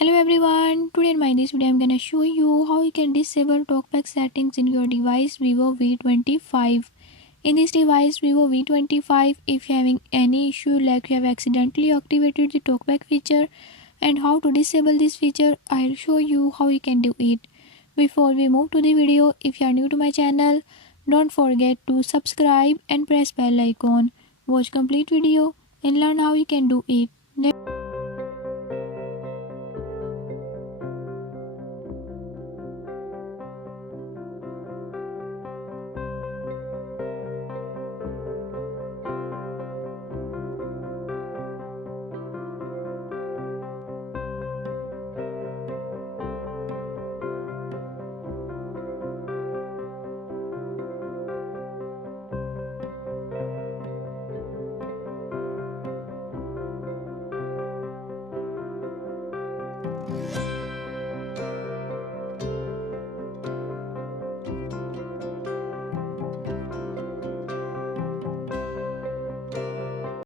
Hello everyone, today in my this video I'm gonna show you how you can disable talkback settings in your device Vivo V25. In this device Vivo V25, if you're having any issue like you have accidentally activated the talkback feature and how to disable this feature, I'll show you how you can do it. Before we move to the video, if you are new to my channel, don't forget to subscribe and press bell icon. Watch complete video and learn how you can do it.